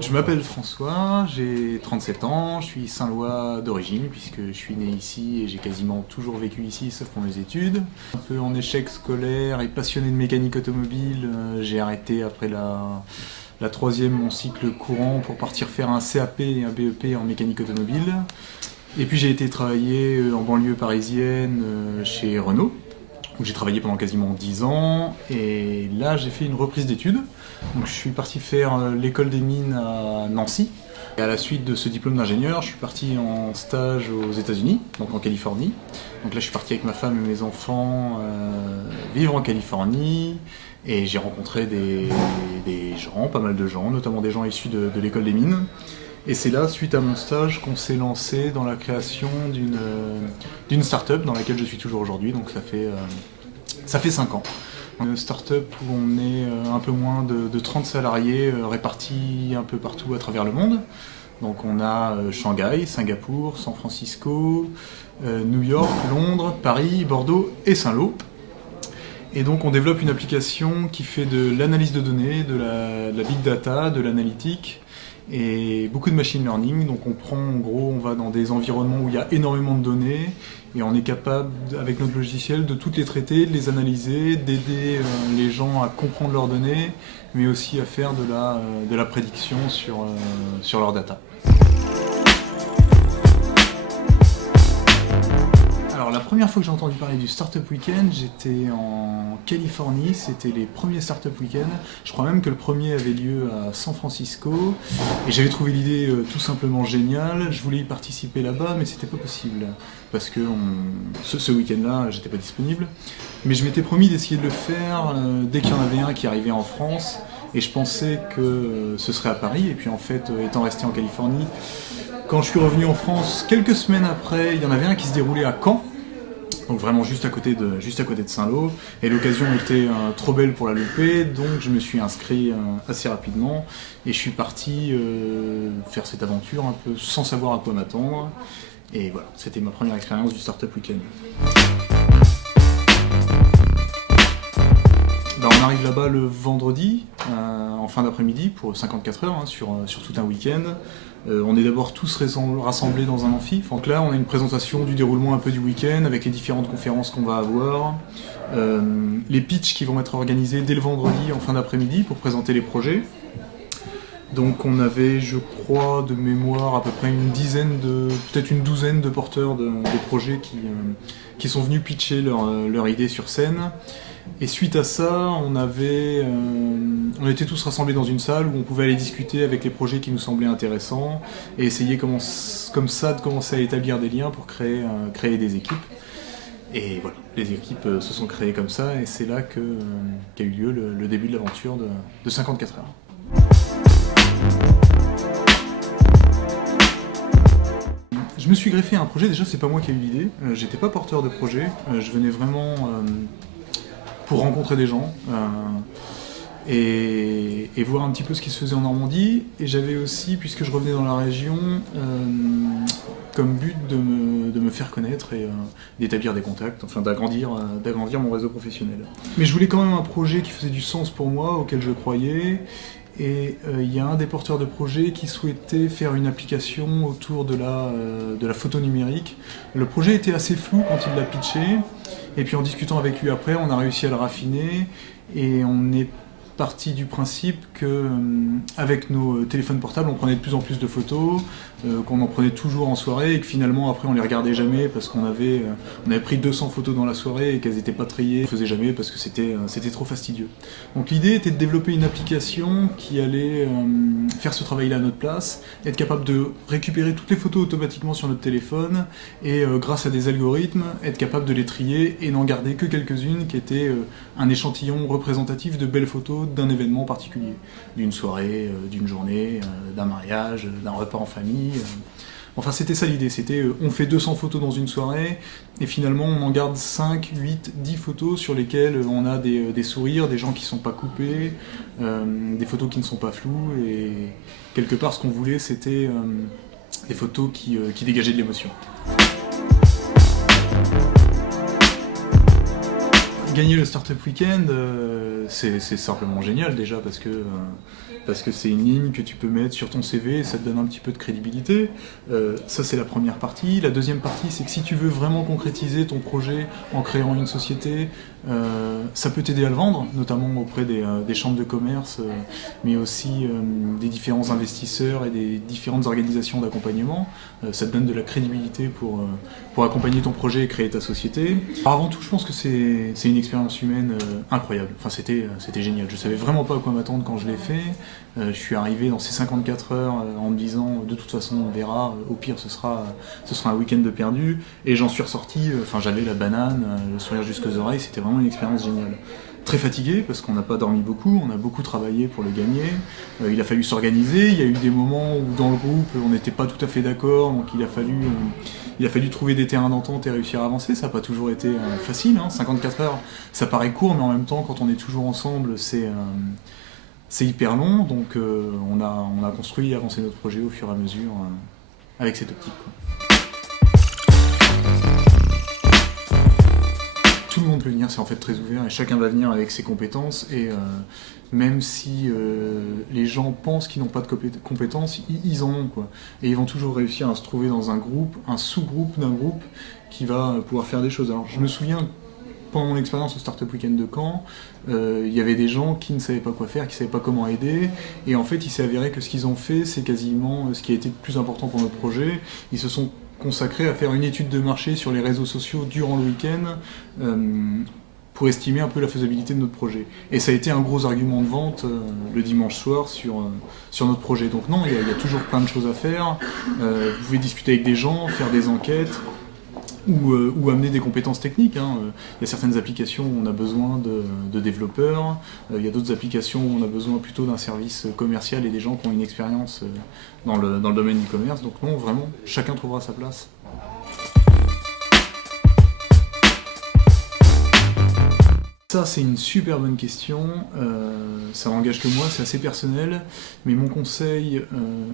Je m'appelle François, j'ai 37 ans, je suis saint-lois d'origine puisque je suis né ici et j'ai quasiment toujours vécu ici sauf pour mes études. Un peu en échec scolaire et passionné de mécanique automobile, j'ai arrêté après la troisième mon cycle courant pour partir faire un CAP et un BEP en mécanique automobile. Et puis j'ai été travailler en banlieue parisienne chez Renault, où j'ai travaillé pendant quasiment 10 ans, et là j'ai fait une reprise d'études. Donc je suis parti faire l'école des mines à Nancy. Et à la suite de ce diplôme d'ingénieur, je suis parti en stage aux États-Unis, donc en Californie. Donc là je suis parti avec ma femme et mes enfants vivre en Californie, et j'ai rencontré des gens, pas mal de gens, notamment des gens issus de l'école des mines. Et c'est là, suite à mon stage, qu'on s'est lancé dans la création d'une start-up dans laquelle je suis toujours aujourd'hui, donc ça fait 5 ans. Une start-up où on est un peu moins de 30 salariés répartis un peu partout à travers le monde. Donc on a Shanghai, Singapour, San Francisco, New York, Londres, Paris, Bordeaux et Saint-Lô. Et donc on développe une application qui fait de l'analyse de données, de la big data, de l'analytique, et beaucoup de machine learning. Donc on va dans des environnements où il y a énormément de données et on est capable, avec notre logiciel, de toutes les traiter, de les analyser, d'aider les gens à comprendre leurs données, mais aussi à faire de la prédiction sur leurs data. Alors la première fois que j'ai entendu parler du Startup Weekend, j'étais en Californie, c'était les premiers Startup Weekend. Je crois même que le premier avait lieu à San Francisco, et j'avais trouvé l'idée tout simplement géniale. Je voulais y participer là-bas, mais c'était pas possible, parce que ce week-end-là, j'étais pas disponible. Mais je m'étais promis d'essayer de le faire dès qu'il y en avait un qui arrivait en France, et je pensais que ce serait à Paris, et puis en fait, étant resté en Californie, quand je suis revenu en France, quelques semaines après, il y en avait un qui se déroulait à Caen, donc vraiment juste à côté de Saint-Lô, et l'occasion était trop belle pour la louper, donc je me suis inscrit assez rapidement, et je suis parti faire cette aventure un peu sans savoir à quoi m'attendre, et voilà, c'était ma première expérience du Startup Weekend. On arrive là-bas le vendredi, en fin d'après-midi, pour 54 heures, sur tout un week-end. On est d'abord tous rassemblés dans un amphi. Donc là, on a une présentation du déroulement un peu du week-end, avec les différentes conférences qu'on va avoir, les pitchs qui vont être organisés dès le vendredi en fin d'après-midi pour présenter les projets. Donc on avait, je crois, de mémoire, à peu près peut-être une douzaine de porteurs de projets qui sont venus pitcher leur idée sur scène. Et suite à ça, on était tous rassemblés dans une salle où on pouvait aller discuter avec les projets qui nous semblaient intéressants et essayer comme ça de commencer à établir des liens pour créer des équipes. Et voilà, les équipes se sont créées comme ça, et c'est là qu'a eu lieu le début de l'aventure de 54 heures. Je me suis greffé à un projet. Déjà, c'est pas moi qui ai eu l'idée, j'étais pas porteur de projet, je venais vraiment pour rencontrer des gens et voir un petit peu ce qui se faisait en Normandie. Et j'avais aussi, puisque je revenais dans la région, comme but de me faire connaître et d'établir des contacts, enfin d'agrandir mon réseau professionnel. Mais je voulais quand même un projet qui faisait du sens pour moi, auquel je croyais. Et il y a un des porteurs de projet qui souhaitait faire une application autour de la photo numérique. Le projet était assez flou quand il l'a pitché, et puis en discutant avec lui après, on a réussi à le raffiner, et on est parti du principe qu'avec nos téléphones portables, on prenait de plus en plus de photos, qu'on en prenait toujours en soirée, et que finalement après on les regardait jamais parce qu'on avait pris 200 photos dans la soirée et qu'elles n'étaient pas triées, on ne faisait jamais parce que c'était trop fastidieux. Donc l'idée était de développer une application qui allait faire ce travail-là à notre place, être capable de récupérer toutes les photos automatiquement sur notre téléphone, et grâce à des algorithmes, être capable de les trier et n'en garder que quelques-unes qui étaient un échantillon représentatif de belles photos d'un événement particulier, d'une soirée, d'une journée, d'un mariage, d'un repas en famille. Enfin, c'était ça l'idée, c'était on fait 200 photos dans une soirée, et finalement on en garde 5, 8, 10 photos sur lesquelles on a des sourires, des gens qui ne sont pas coupés, des photos qui ne sont pas floues, et quelque part ce qu'on voulait c'était des photos qui dégageaient de l'émotion. Gagner le Startup Weekend, c'est simplement génial déjà parce que c'est une ligne que tu peux mettre sur ton CV et ça te donne un petit peu de crédibilité. Ça c'est la première partie. La deuxième partie, c'est que si tu veux vraiment concrétiser ton projet en créant une société, ça peut t'aider à le vendre, notamment auprès des chambres de commerce, mais aussi des différents investisseurs et des différentes organisations d'accompagnement. Ça te donne de la crédibilité pour accompagner ton projet et créer ta société. Alors, avant tout, je pense que c'est une expérience humaine incroyable. Enfin, c'était génial. Je savais vraiment pas à quoi m'attendre quand je l'ai fait. Je suis arrivé dans ces 54 heures en me disant de toute façon on verra, au pire ce sera un week-end de perdu, et j'en suis ressorti, j'avais la banane, le sourire jusqu'aux oreilles, c'était vraiment une expérience géniale. Très fatigué parce qu'on n'a pas dormi beaucoup, on a beaucoup travaillé pour le gagner, il a fallu s'organiser, il y a eu des moments où dans le groupe on n'était pas tout à fait d'accord, donc il a fallu trouver des terrains d'entente et réussir à avancer. Ça n'a pas toujours été facile, 54 heures ça paraît court, mais en même temps quand on est toujours ensemble c'est hyper long, donc on a construit et avancé notre projet au fur et à mesure avec cette optique, quoi. Tout le monde peut venir, c'est en fait très ouvert et chacun va venir avec ses compétences et même si les gens pensent qu'ils n'ont pas de compétences, ils en ont, quoi. Et ils vont toujours réussir à se trouver dans un groupe, un sous-groupe d'un groupe qui va pouvoir faire des choses. Alors je me souviens, pendant mon expérience au Startup Weekend de Caen, il y avait des gens qui ne savaient pas quoi faire, qui ne savaient pas comment aider, et en fait il s'est avéré que ce qu'ils ont fait, c'est quasiment ce qui a été le plus important pour notre projet. Ils se sont consacrés à faire une étude de marché sur les réseaux sociaux durant le week-end pour estimer un peu la faisabilité de notre projet. Et ça a été un gros argument de vente le dimanche soir sur notre projet. Donc non, il y a toujours plein de choses à faire. Vous pouvez discuter avec des gens, faire des enquêtes, ou amener des compétences techniques. Il y a certaines applications où on a besoin de développeurs, il y a d'autres applications où on a besoin plutôt d'un service commercial et des gens qui ont une expérience dans le domaine du commerce. Donc non, vraiment, chacun trouvera sa place. Ça, c'est une super bonne question, ça n'engage que moi, c'est assez personnel, mais mon conseil,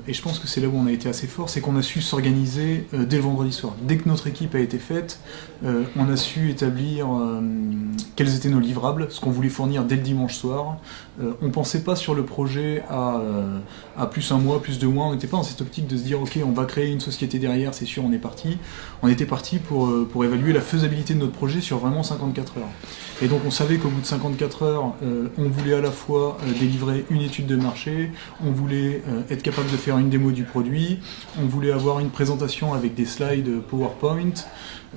et je pense que c'est là où on a été assez fort, c'est qu'on a su s'organiser dès le vendredi soir. Dès que notre équipe a été faite, on a su établir quels étaient nos livrables, ce qu'on voulait fournir dès le dimanche soir. On ne pensait pas sur le projet à plus un mois, plus 2 mois, on n'était pas dans cette optique de se dire ok, on va créer une société derrière, c'est sûr, on est parti. On était parti pour évaluer la faisabilité de notre projet sur vraiment 54 heures. Et donc on savait qu'au bout de 54 heures, on voulait à la fois délivrer une étude de marché, on voulait être capable de faire une démo du produit, on voulait avoir une présentation avec des slides PowerPoint,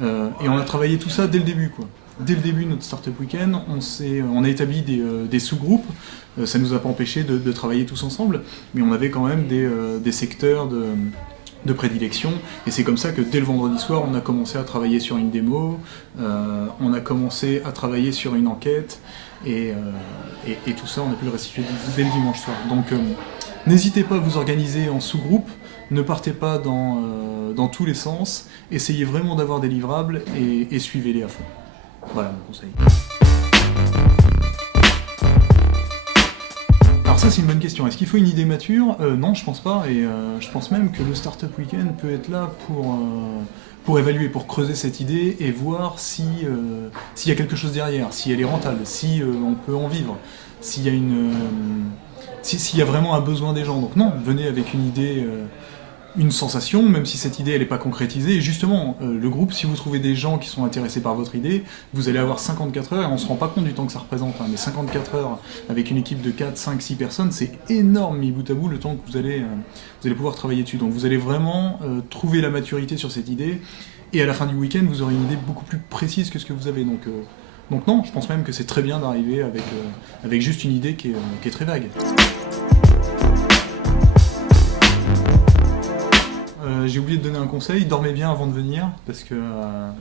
et on a travaillé tout ça dès le début, quoi. Dès le début de notre Startup Weekend, on a établi des sous-groupes. Ça ne nous a pas empêché de travailler tous ensemble, mais on avait quand même des secteurs de prédilection, et c'est comme ça que dès le vendredi soir on a commencé à travailler sur une démo, on a commencé à travailler sur une enquête, et tout ça on a pu le restituer dès le dimanche soir. Donc n'hésitez pas à vous organiser en sous-groupe, ne partez pas dans tous les sens, essayez vraiment d'avoir des livrables et suivez-les à fond. Voilà mon conseil. Alors ça c'est une bonne question. Est-ce qu'il faut une idée mature ? Non, je pense pas, et je pense même que le Startup Weekend peut être là pour évaluer, pour creuser cette idée et voir s'il y a quelque chose derrière, si elle est rentable, si on peut en vivre, s'il y a vraiment un besoin des gens. Donc non, venez avec une idée, une sensation, même si cette idée elle n'est pas concrétisée. Et justement, le groupe, si vous trouvez des gens qui sont intéressés par votre idée, vous allez avoir 54 heures, et on ne se rend pas compte du temps que ça représente, mais 54 heures avec une équipe de 4, 5, 6 personnes, c'est énorme, mis bout à bout, le temps que vous allez pouvoir travailler dessus. Donc vous allez vraiment trouver la maturité sur cette idée, et à la fin du week-end, vous aurez une idée beaucoup plus précise que ce que vous avez. Donc non, je pense même que c'est très bien d'arriver avec juste une idée qui est très vague. J'ai oublié de donner un conseil, dormez bien avant de venir, parce que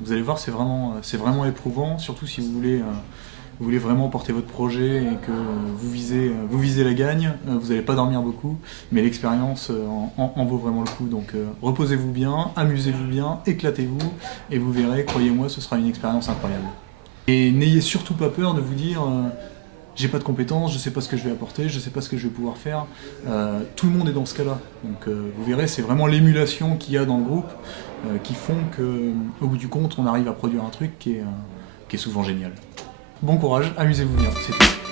vous allez voir, c'est vraiment éprouvant, surtout si vous voulez vraiment porter votre projet et que vous visez la gagne, vous n'allez pas dormir beaucoup, mais l'expérience en vaut vraiment le coup. Donc reposez-vous bien, amusez-vous bien, éclatez-vous, et vous verrez, croyez-moi, ce sera une expérience incroyable. Et n'ayez surtout pas peur de vous dire j'ai pas de compétences, je sais pas ce que je vais apporter, je sais pas ce que je vais pouvoir faire. Tout le monde est dans ce cas-là. Donc vous verrez, c'est vraiment l'émulation qu'il y a dans le groupe qui font qu'au bout du compte, on arrive à produire un truc qui est souvent génial. Bon courage, amusez-vous bien, c'est tout.